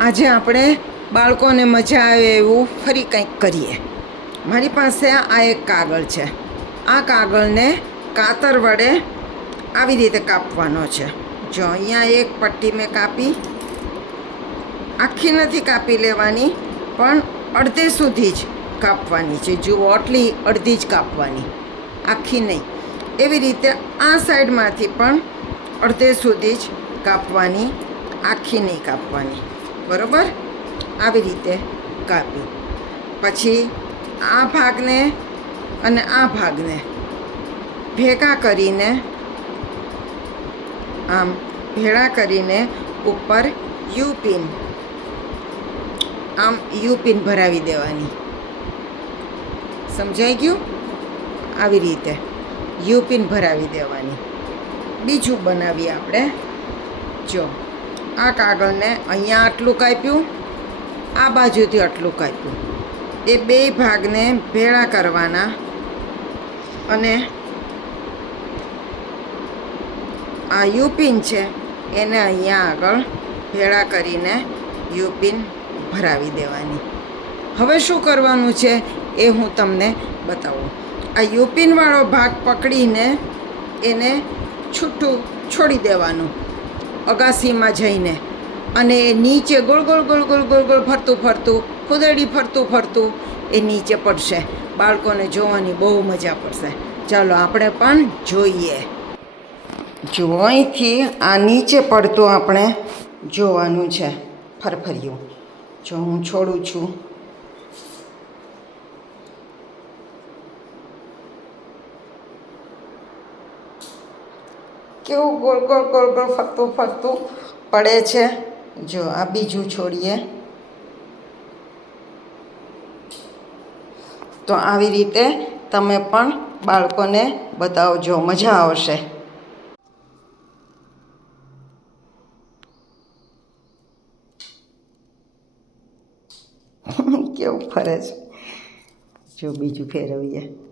આજે આપણે બાળકોને મજા આવે એવું ફરી કંઈક કરીએ. મારી પાસે આ એક કાગળ છે. આ કાગળને કાતર વડે આવી રીતે કાપવાનો છે. જો અહીંયા એક પટ્ટી મેં કાપી. આખી નથી કાપી લેવાની, પણ અડધે સુધી જ કાપવાની છે. જુઓ, આટલી અડધી જ કાપવાની. આખી નહીં. એવી રીતે આ સાઈડમાંથી પણ અડધે સુધી જ કાપવાની, આખી નહીં કાપવાની. બરોબર? આવી રીતે કાપી. પછી આ ભાગને અને આ ભાગને ભેગા કરીને, આમ ભેળા કરીને ઉપર યુ પિન આમ યુ પિન ભરાવી દેવાની. સમજાઈ ગયું? આવી રીતે યુ પિન ભરાવી દેવાની. બીજું બનાવીએ આપણે. જો આ કાગળને અહીંયા આટલું કાપ્યું, આ બાજુથી આટલું કાપ્યું. એ બે ભાગને ભેળા કરવાના અને આ યુપિન છે, એને અહીંયા આગળ ભેળા કરીને યુપિન ભરાવી દેવાની. હવે શું કરવાનું છે એ હું તમને બતાવું. આ યુપિનવાળો ભાગ પકડીને એને છૂટું છોડી દેવાનું. અગાસીમાં જઈને. અને નીચે ગોળ ગોળ ગોળ ગોળ ગોળ ગોળ ફરતું ફરતું, ખુદેડી ફરતું ફરતું એ નીચે પડશે. બાળકોને જોવાની બહુ મજા પડશે. ચાલો આપણે પણ જોઈએ. જો અહીંથી આ નીચે પડતું આપણે જોવાનું છે. ફરફરિયું. જો હું છોડું છું. કેવું ગોળ ગોળ ગોળ ગોળ ફરતું ફરતું પડે છે. જો આ બીજું છોડીએ. તો આવી રીતે તમે પણ બાળકોને બતાવજો, મજા આવશે. કેવું ફરે છે. જો બીજું ફેરવીએ.